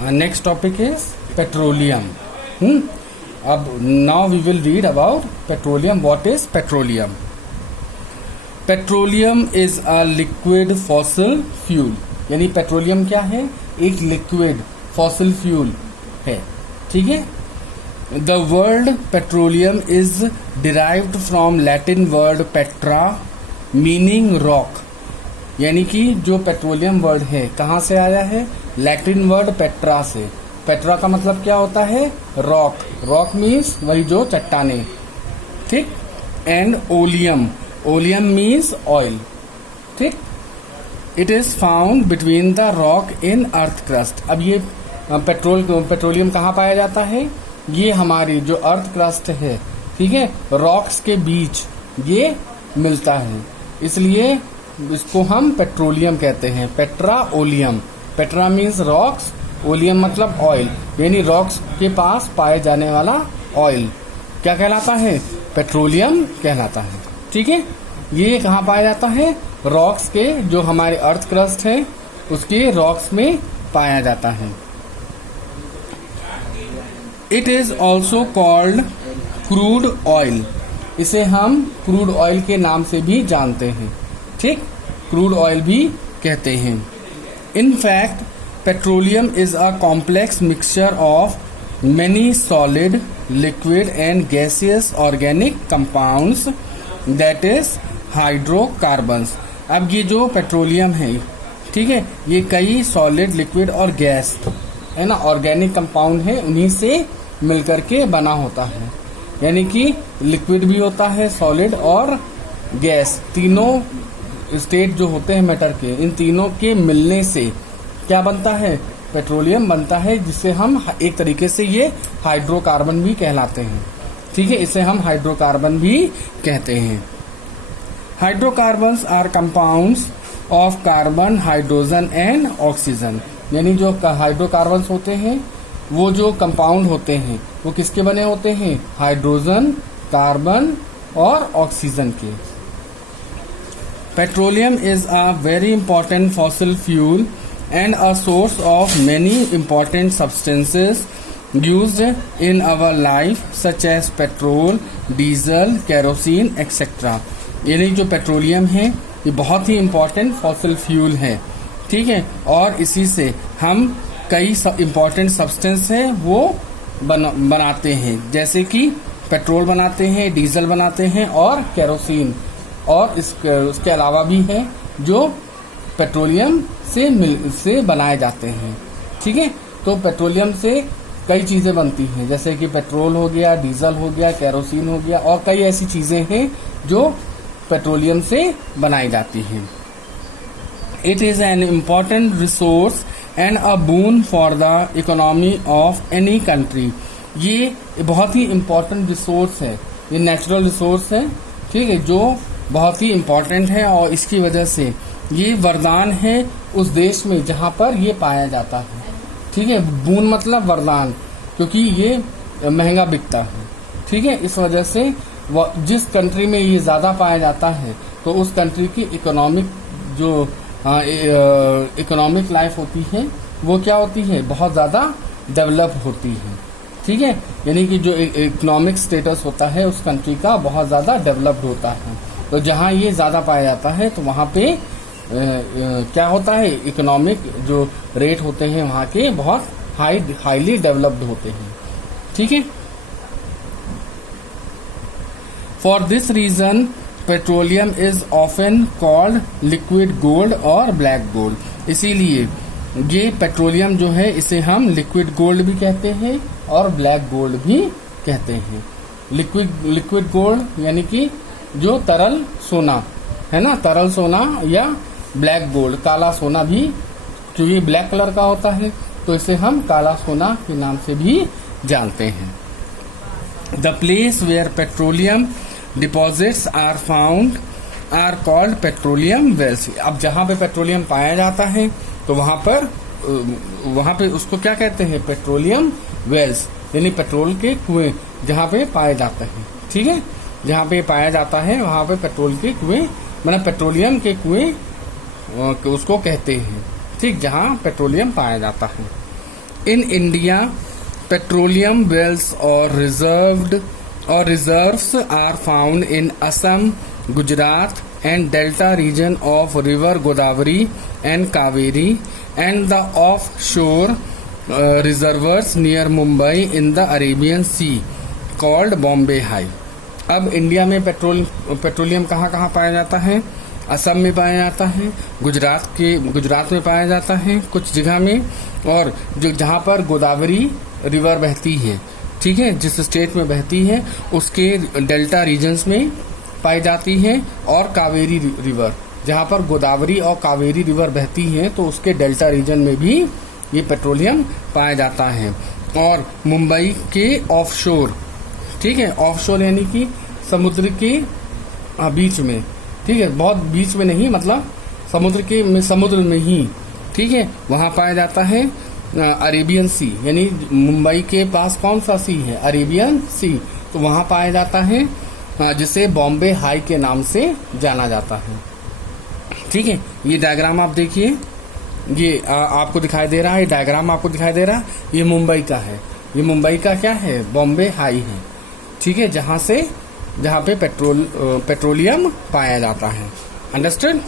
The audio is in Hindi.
Next topic is petroleum. अब now we will read about petroleum. What is petroleum? Petroleum is a liquid fossil fuel. यानी पेट्रोलियम क्या है? एक लिक्विड फॉसिल फ्यूल है. ठीक है. The word petroleum is derived from Latin word petra meaning rock. यानी कि जो पेट्रोलियम वर्ड है कहाँ से आया है? लैटिन वर्ड पेट्रा से. पेट्रा का मतलब क्या होता है? रॉक. रॉक मीन्स वही जो चट्टाने. ठीक. And oleum. Oleum means oil. ठीक. It is found between the rock in earth crust. अब ये पेट्रोलियम कहाँ पाया जाता है? ये हमारी जो अर्थ क्रस्ट है, ठीक है, रॉक्स के बीच ये मिलता है. इसलिए इसको हम पेट्रोलियम कहते हैं. Petra oleum. Petra means rocks, oleum मतलब ऑयल. यानी रॉक्स के पास पाए जाने वाला ऑयल क्या कहलाता है? पेट्रोलियम कहलाता है. ठीक है. ये कहाँ पाया जाता है? रॉक्स के, जो हमारे अर्थ क्रस्ट है उसके रॉक्स में पाया जाता है. It is also called crude oil. इसे हम क्रूड ऑयल के नाम से भी जानते हैं. ठीक. क्रूड ऑयल भी कहते हैं. In fact petroleum is a complex mixture of many solid, liquid and gaseous organic compounds that is hydrocarbons. अब ये जो पेट्रोलियम है, ठीक है, ये कई सॉलिड, लिक्विड और गैस है ना, ऑर्गेनिक कंपाउंड है, उन्हीं से मिलकर के बना होता है. यानी कि लिक्विड भी होता है, सॉलिड और गैस. तीनों स्टेट जो होते हैं मैटर के, इन तीनों के मिलने से क्या बनता है? पेट्रोलियम बनता है, जिससे हम एक तरीके से ये हाइड्रोकार्बन भी कहलाते हैं. ठीक है. इसे हम हाइड्रोकार्बन भी कहते हैं. Hydrocarbons are compounds of carbon, hydrogen and oxygen. यानी जो हाइड्रोकार्बन्स होते हैं वो जो कंपाउंड होते हैं वो किसके बने होते हैं? हाइड्रोजन, कार्बन और ऑक्सीजन के. Petroleum is a very important fossil fuel and a source of many important substances used in our life such as petrol, diesel, kerosene, etc. यानी जो पेट्रोलियम है ये बहुत ही इम्पोर्टेंट फॉसिल फ्यूल है. ठीक है. और इसी से हम कई इम्पोर्टेंट सब्सटेंस है वो बनाते हैं, जैसे कि पेट्रोल बनाते हैं, डीजल बनाते हैं और केरोसिन. और उसके अलावा भी है जो पेट्रोलियम से बनाए जाते हैं. ठीक है. तो पेट्रोलियम से कई चीजें बनती हैं, जैसे कि पेट्रोल हो गया, डीजल हो गया, केरोसिन हो गया, और कई ऐसी चीजें हैं जो पेट्रोलियम से बनाई जाती हैं. It is an important resource and a boon for the economy of any country. ये बहुत ही इम्पोर्टेंट रिसोर्स है, ये नेचुरल रिसोर्स है. ठीक है. जो बहुत ही इम्पोर्टेंट है और इसकी वजह से ये वरदान है उस देश में जहां पर ये पाया जाता है. ठीक है. बून मतलब वरदान, क्योंकि ये महंगा बिकता है. ठीक है. इस वजह से जिस कंट्री में ये ज्यादा पाया जाता है तो उस कंट्री की इकोनॉमिक जो इकोनॉमिक लाइफ होती है वो क्या होती है? बहुत ज्यादा डेवलप होती है. ठीक है. यानी कि जो इकोनॉमिक स्टेटस होता है उस कंट्री का बहुत ज्यादा डेवलप्ड होता है. तो जहां ये ज्यादा पाया जाता है तो वहां पे क्या होता है? इकोनॉमिक जो रेट होते हैं वहां के बहुत हाईली डेवलप्ड होते हैं. ठीक है. For this reason petroleum is often called liquid gold और ब्लैक गोल्ड. इसीलिए ये पेट्रोलियम जो है इसे हम लिक्विड गोल्ड भी कहते हैं और ब्लैक गोल्ड भी कहते हैं. लिक्विड गोल्ड यानी कि जो तरल सोना है ना, तरल सोना, या ब्लैक गोल्ड काला सोना भी, क्योंकि ब्लैक कलर का होता है तो इसे हम काला सोना के नाम से भी जानते हैं. The place where petroleum deposits are found are called petroleum wells. अब जहां पे पेट्रोलियम पाया जाता है तो वहां पे उसको क्या कहते हैं? Petroleum Wales. यानी पेट्रोल के कुएं जहां पे पाए जाते हैं. ठीक है. जहां पे पाया जाता है वहां पे पेट्रोल के कुएं, मतलब पेट्रोलियम के कुएं उसको कहते हैं. ठीक. जहां पेट्रोलियम पाया जाता है. In India petroleum wells or reserves are found in Assam, Gujarat and delta region of river Godavari and Kaveri and the offshore reservoirs near Mumbai in the Arabian Sea called Bombay High. अब इंडिया में पेट्रोलियम कहाँ कहाँ पाया जाता है? असम में पाया जाता है, गुजरात में पाया जाता है कुछ जगह में, और जो जहाँ पर गोदावरी रिवर बहती है, ठीक है, जिस स्टेट में बहती है उसके डेल्टा रीजन्स में पाई जाती है, और कावेरी रिवर जहाँ पर गोदावरी और कावेरी रिवर बहती है तो उसके डेल्टा रीजन में भी ये पेट्रोलियम पाया जाता है। और मुंबई के ऑफशोर, ठीक है, ऑफशोर यानी कि समुद्र के बीच में, ठीक है, बहुत बीच में नहीं, मतलब समुद्र में ही, ठीक है, वहां पाया जाता है अरेबियन सी, यानी मुंबई के पास कौन सा सी है? अरेबियन सी। तो वहां पाया जाता है जिसे बॉम्बे हाई के नाम से जाना जाता है। ठीक है, ये डायग्राम आप देखिए, ये आपको दिखाई दे रहा है, डायग्राम आपको दिखाई दे रहा है, ये मुंबई का है, ये मुंबई का क्या है? बॉम्बे हाई है, ठीक है, जहां पे पेट्रोलियम पाया जाता है। अंडरस्टूड?